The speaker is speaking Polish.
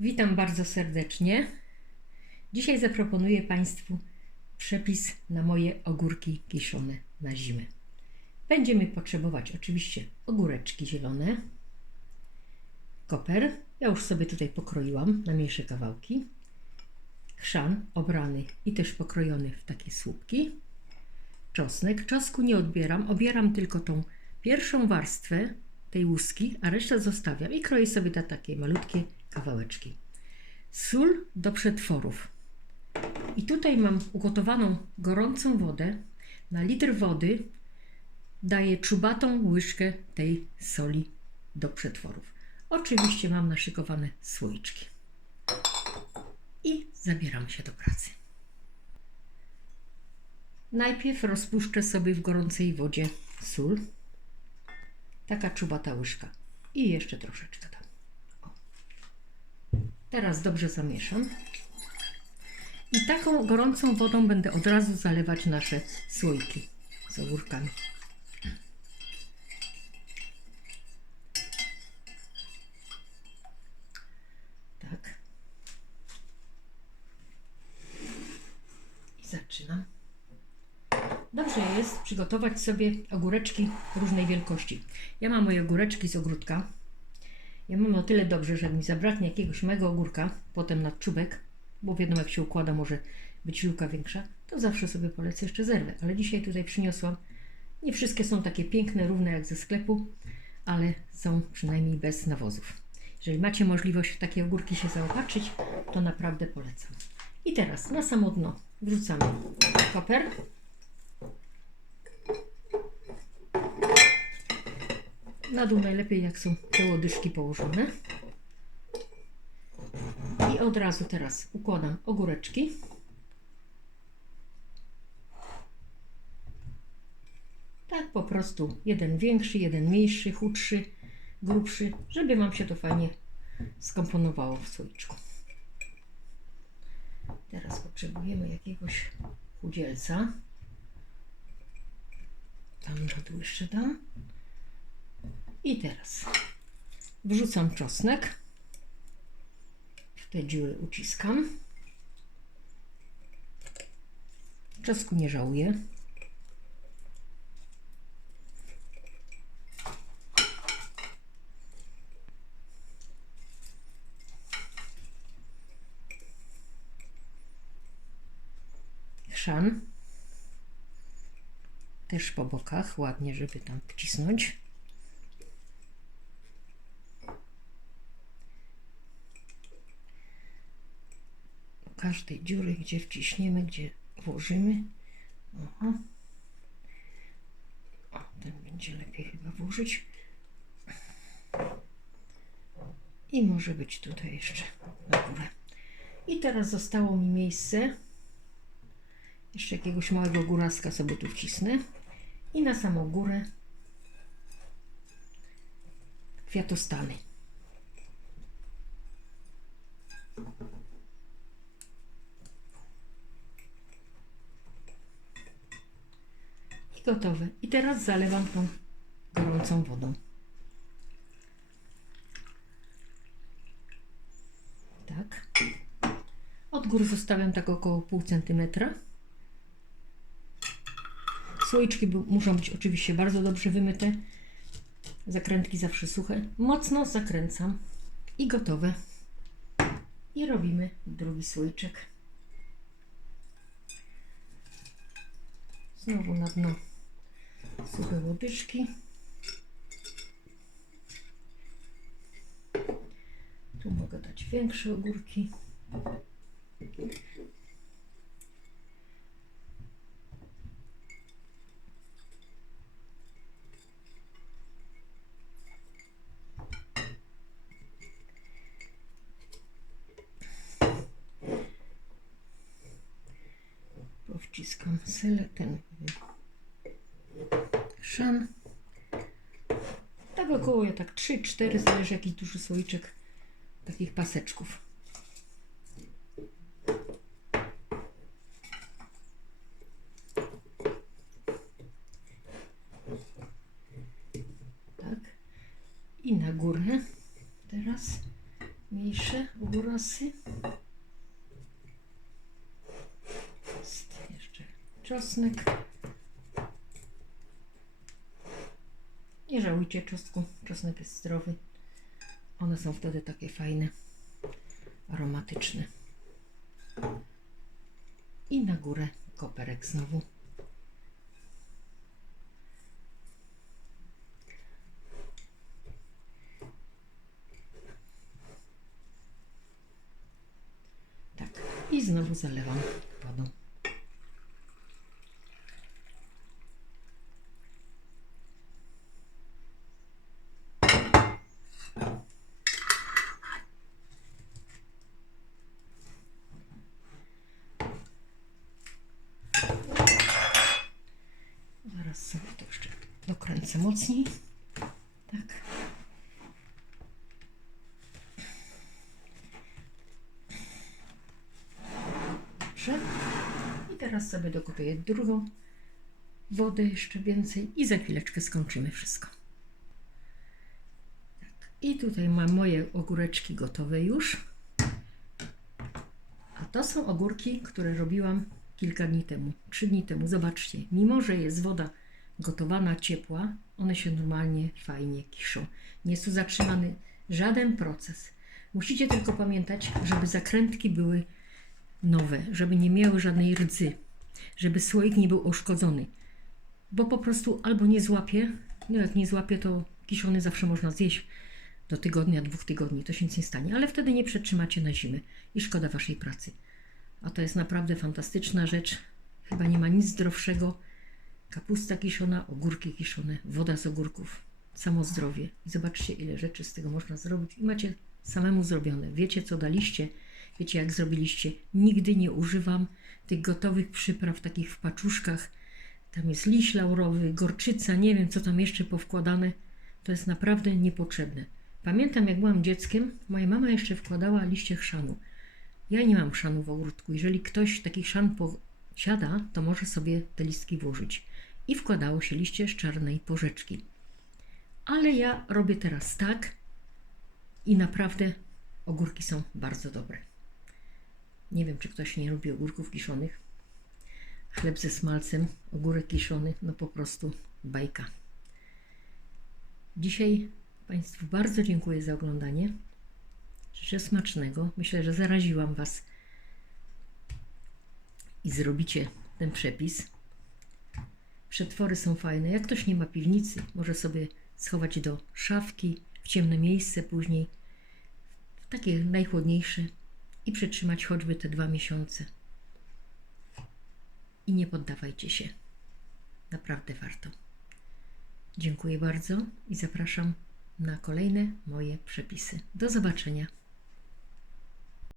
Witam bardzo serdecznie. Dzisiaj zaproponuję Państwu przepis na moje ogórki kiszone na zimę. Będziemy potrzebować oczywiście ogóreczki zielone, koper, ja już sobie tutaj pokroiłam na mniejsze kawałki, chrzan obrany i też pokrojony w takie słupki, czosnek, czosnku nie odbieram, obieram tylko tą pierwszą warstwę tej łuski, a resztę zostawiam i kroję sobie na takie malutkie kawałeczki. Sól do przetworów. I tutaj mam ugotowaną gorącą wodę. Na litr wody daję czubatą łyżkę tej soli do przetworów. Oczywiście mam naszykowane słoiczki. I zabieram się do pracy. Najpierw rozpuszczę sobie w gorącej wodzie sól. Taka czubata łyżka. I jeszcze troszeczkę tam. Teraz dobrze zamieszam. I taką gorącą wodą będę od razu zalewać nasze słoiki z ogórkami. Tak. I zaczynam. Dobrze jest przygotować sobie ogóreczki różnej wielkości. Ja mam moje ogóreczki z ogródka. Ja mam o tyle dobrze, że mi zabraknie jakiegoś mego ogórka, potem na czubek, bo wiadomo jak się układa, może być luka większa, to zawsze sobie polecę jeszcze zerwę. Ale dzisiaj tutaj przyniosłam. Nie wszystkie są takie piękne, równe jak ze sklepu, ale są przynajmniej bez nawozów. Jeżeli macie możliwość w takie ogórki się zaopatrzyć, to naprawdę polecam. I teraz na samo dno wrzucamy koper. Na dół najlepiej jak są te łodyżki położone. I od razu teraz układam ogóreczki. Tak po prostu jeden większy, jeden mniejszy, chudszy, grubszy, żeby Wam się to fajnie skomponowało w słoiczku. Teraz potrzebujemy jakiegoś chudzielca. Tam na dół jeszcze dam. I teraz wrzucam czosnek. W te dziury uciskam. Czosnku nie żałuję. Też po bokach, ładnie, żeby tam wcisnąć. Każdej dziury, gdzie wciśniemy, gdzie włożymy. Aha. O, ten będzie lepiej chyba włożyć. I może być tutaj jeszcze na górę. I teraz zostało mi miejsce. Jeszcze jakiegoś małego góraska sobie tu wcisnę. I na samą górę kwiatostany. I gotowe. I teraz zalewam tą gorącą wodą. Tak. Od góry zostawiam tak około pół centymetra. Słoiczki muszą być oczywiście bardzo dobrze wymyte. Zakrętki zawsze suche. Mocno zakręcam i gotowe. I robimy drugi słoiczek. Znowu na dno suche łodyżki. Tu mogę dać większe ogórki. Powciskam syle chrzan. Tak około, ja tak 3-4, zależy jaki duży słoiczek takich paseczków. Tak. I na górę teraz mniejsze ogórosy. Jest jeszcze czosnek. Nie żałujcie czosnku, czosnek jest zdrowy. One są wtedy takie fajne, aromatyczne. I na górę koperek znowu. Tak. I znowu zalewam wodą. Zaraz sobie to jeszcze dokręcę mocniej. Tak. Dobrze. I teraz sobie dokupię drugą wodę jeszcze więcej i za chwileczkę skończymy wszystko. Tak. I tutaj mam moje ogóreczki gotowe już. A to są ogórki, które robiłam kilka dni temu, trzy dni temu. Zobaczcie, mimo że jest woda gotowana, ciepła, one się normalnie fajnie kiszą. Nie jest tu zatrzymany żaden proces. Musicie tylko pamiętać, żeby zakrętki były nowe, żeby nie miały żadnej rdzy, żeby słoik nie był uszkodzony, bo po prostu albo nie złapie, no jak nie złapie, to kiszony zawsze można zjeść do tygodnia, dwóch tygodni, to się nic nie stanie, ale wtedy nie przetrzymacie na zimę i szkoda waszej pracy. A to jest naprawdę fantastyczna rzecz. Chyba nie ma nic zdrowszego. Kapusta kiszona, ogórki kiszone, woda z ogórków, samo zdrowie. I zobaczcie, ile rzeczy z tego można zrobić. I macie samemu zrobione. Wiecie, co daliście, wiecie, jak zrobiliście. Nigdy nie używam tych gotowych przypraw, takich w paczuszkach. Tam jest liść laurowy, gorczyca, nie wiem, co tam jeszcze powkładane. To jest naprawdę niepotrzebne. Pamiętam, jak byłam dzieckiem, moja mama jeszcze wkładała liście chrzanu. Ja nie mam chrzanu w ogródku. Jeżeli ktoś taki chrzan posiada, to może sobie te listki włożyć. I wkładało się liście z czarnej porzeczki. Ale ja robię teraz tak i naprawdę ogórki są bardzo dobre. Nie wiem, czy ktoś nie lubi ogórków kiszonych. Chleb ze smalcem, ogórek kiszony, no po prostu bajka. Dzisiaj Państwu bardzo dziękuję za oglądanie. Życzę smacznego. Myślę, że zaraziłam Was i zrobicie ten przepis. Przetwory są fajne. Jak ktoś nie ma piwnicy, może sobie schować do szafki, w ciemne miejsce później, w takie najchłodniejsze i przetrzymać choćby te dwa miesiące. I nie poddawajcie się. Naprawdę warto. Dziękuję bardzo i zapraszam na kolejne moje przepisy. Do zobaczenia.